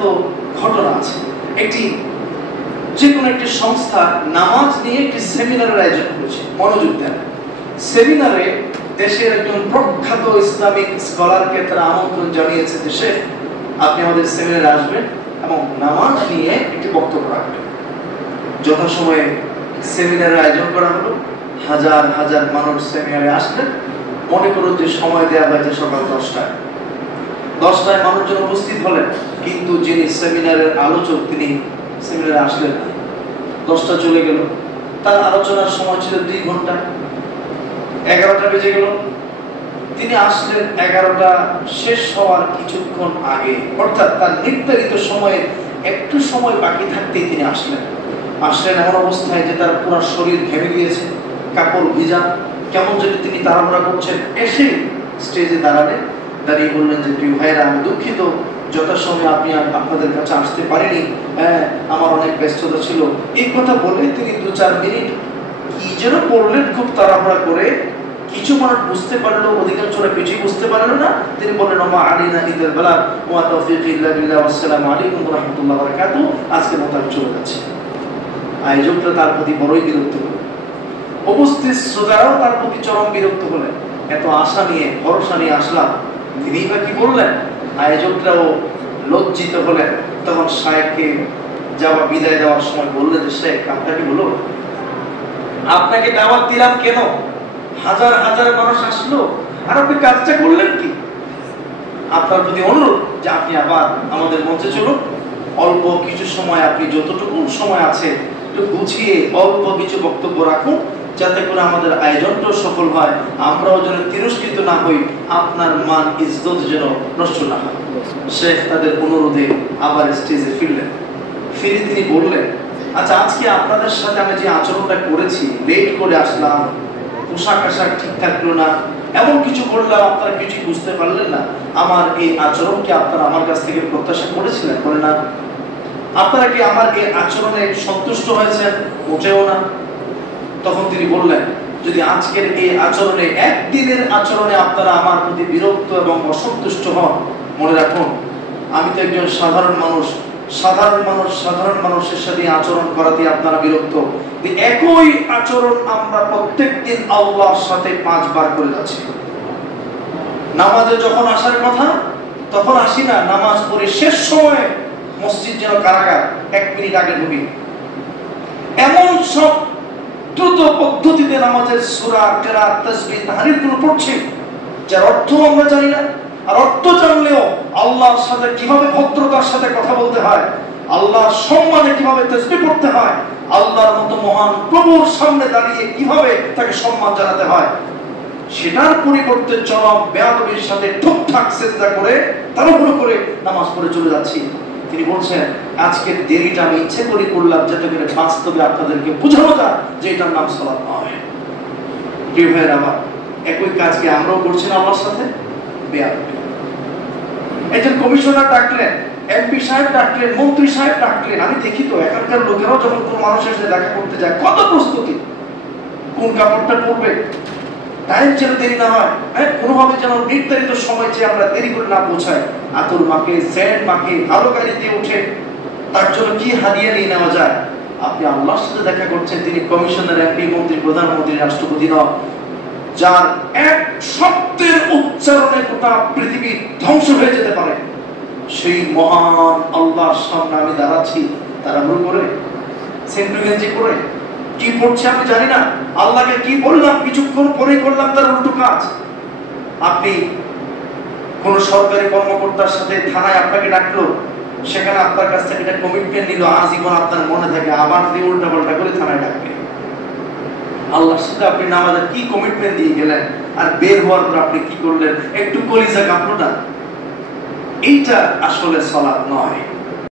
বিখ্যাত ঘটনা আছে। একটি যে কোনো একটি সংস্থা নামাজ নিয়ে একটি সেমিনারের আয়োজন করেছে। মনোযোগ দেন, সেমিনারে দেশের একজন প্রখ্যাত ইসলামিক স্কলারকে তারা আমন্ত্রণ জানিয়েছে দেশে আপনি আমাদের সেমিনারে আসবেন এবং নামাজ নিয়ে একটি বক্তব্য রাখবেন। যথাসময়ে সেমিনারের আয়োজন করা হলো, হাজার হাজার মানুষ সেমিনারে আসলেন। মনে করুন যে সময় দেওয়া হয়েছে সকাল 10টায় মানুষজন উপস্থিত হলেন, কিন্তু যিনি সেমিনারের আলোচক তিনি সেমিনারে আসলেন না। 10টা চলে গেল, তার আলোচনার সময় ছিল 2 ঘন্টা। 11টা বেজে গেল, তিনি আসলেন 11টা শেষ হওয়ার কিছুক্ষণ আগে, অর্থাৎ তার নির্ধারিত সময়ে একটু সময় বাকি থাকতেই তিনি আসলেন এমন অবস্থায় যে তার পুরো শরীর ঘেমে গিয়েছে, কাপড় ভিজা, কেমন যদি তিনি তাড়াহুড়া করছেন। এসে স্টেজে দাঁড়িয়ে বললেন যে প্রিয় ভাইরা, আমি দুঃখিত যথাসময়ে আপনাদের কাছে আসতে পারিনি, আমার অনেক ব্যস্ততা ছিল। এই কথা বলে তিনি 2-4 মিনিট কি যেন বললেন খুব তাড়াহুড়া করে। কিছু মানুষ বুঝতে পারলো, অধিকাংশরা কিছুই বুঝতে পারলো না। তিনি বললেন ওমা আলাইনা ইল্লাল বালাগ ওয়া তাওফীক ইল্লা বিল্লাহ ওয়াসসালামু আলাইকুম ওয়া রাহমাতুল্লাহি ওয়া বারাকাতুহু। আজকে মত চলে যাচ্ছে। আয়োজকরা তার প্রতি বড়ই বিরক্ত হলেন, উপস্থিত শ্রোতারাও তার প্রতি চরম বিরক্ত হলেন। এত আশা নিয়ে ভরসা নিয়ে আসলাম, তিনিই বা কি বললেন? আয়োজকরাও লজ্জিত হলেন। তখন শায়েখকে বিদায় দেওয়ার সময় বললেন যে শেখ, আপনাকে বলো, আপনাকে দাওয়াত দিলাম কেন? হাজার হাজার মানুষ আসলো, আর আপনি কাজটা করলেন কি? আপনার প্রতি অনুরোধ যে আপনি আবার আমাদের মঞ্চে চলুন। অল্প কিছু সময়, আপনি যতটুকু সময় আছে একটু গুছিয়ে অল্প কিছু বক্তব্য রাখুন, যাতে করে আমাদের আয়োজনটাও সফল হয়, আমরাও যেন তিরস্কৃত না হই, আপনার মান ইজ্জত যেন নষ্ট না হয়। শেখ তাদের অনুরোধে আবার স্টেজে ফিরলেন। ফিরে তিনি বললেন, আচ্ছা, আজকে আপনাদের সাথে আমি যে আচরণটা করেছি, লেট করে আসলাম, পোশাক আশাক ঠিক থাকলো না, এমন কিছু করলাম, আপনারা কিছু বুঝতে পারলেন না। আমার এই আচরণকে আপনারা আমার কাছ থেকে প্রত্যাশা করেছিলেন? বলে না। আপনারা কি আমার এই আচরণে সন্তুষ্ট হয়েছেন? মোটেও না। তখন তিনি বললেন, যদি আজকের এই আচরণে, একদিনের আচরণে আপনারা আমার প্রতি বিরক্ত এবং অসন্তুষ্ট হন, মনে রাখুন আমি তো একজন সাধারণ মানুষের সাথে আচরণ করাতে আপনারা বিরক্ত। একই আচরণ আমরা প্রত্যেকদিন আল্লাহর সাথে 5 বার করে যাচ্ছি। নামাজে যখন আসার কথা তখন আসি না, নামাজ পড়ে শেষ সময়ে মসজিদ যেন কারাগার, 1 মিনিট আগে ঢুকি। এমন সব দ্রুত পদ্ধতিতে নামাজের সূরা, কিরাত, তাসবিহ, তাহলিল গুলো পড়ছি যার অর্থ আমরা জানি না। আর অর্থ জানলেও আল্লাহর সাথে কিভাবে ভদ্রতার সাথে কথা বলতে হয়, আল্লাহর সম্মানে কিভাবে তাসবিহ পড়তে হয়, আল্লাহর মতো মহান প্রভুর সামনে দাঁড়িয়ে কিভাবে তাকে সম্মান জানাতে হয়, সেটার পরিবর্তে চরম বেয়াদবির সাথে ঠুকঠাক সিজদা করে তাড়াহুড়ো করে নামাজ পড়ে চলে যাচ্ছি। তিনি বলছেন, আজকের দেরিটা আমি ইচ্ছে করে করলাম যাতে করে বাস্তবে আপনাদেরকে বোঝানো যায় যে এটার নাম সালাত নয়। প্রিয় ভাইয়েরা আমার, একই কাজকে আমরাও করছি না আল্লাহর সাথে? বেয়াদবি। একজন কমিশনার ডাকলেন, এমপি সাহেব ডাকলেন, মন্ত্রী সাহেব ডাকলেন। আমি দেখি তো এখানকার লোকেরাও যখন কোনো মানুষের সাথে দেখা করতে যায় কত প্রস্তুতি, কোন কাপড়টা পরবে, টাইম যেন দেরি না হয়, কোনোভাবে যেন নির্ধারিত সময় যে আমরা দেরি করে না পৌঁছাই, আতর মাকে, সেন্ট মাকে, ভালো গাড়িতে উঠে তার জন্য কি হাদিয়া নিয়ে নেওয়া যায়। আপনি আল্লাহর সাথে দেখা করছেন, তিনি কমিশনার, এমপি, মন্ত্রী, প্রধানমন্ত্রী, রাষ্ট্রপতি নয়, যার এক শব্দের উচ্চারণে গোটা পৃথিবী ধ্বংস হয়ে যেতে পারে। সেই মহান আল্লাহর সামনে আমি দাঁড়াচ্ছি তাড়াহুড়ো করে, সেন্টু গেঞ্জি করে, কি পড়ছে আমি জানি না, আল্লাহকে কি বললাম, কিছুক্ষণ পরে করলাম তার উল্টো কাজ। আপনি কোন সরকারি কর্মকর্তার সাথে থানায় আপনাকে ডাকলো, সেখানে আপনার কাছ থেকে একটা কমিটমেন্ট নিল, আজীবন আপনার মনে থাকে, আবার যদি উল্টা পাল্টা করে থানায় ডাকবে। আল্লাহর সাথে আপনি নামাজে কি কমিটমেন্ট দিয়ে গেলেন, আর বের হওয়ার পর আপনি কি করলেন, একটু কলিজা কাঁপলো না? এইটা আসলে সালাত নয়।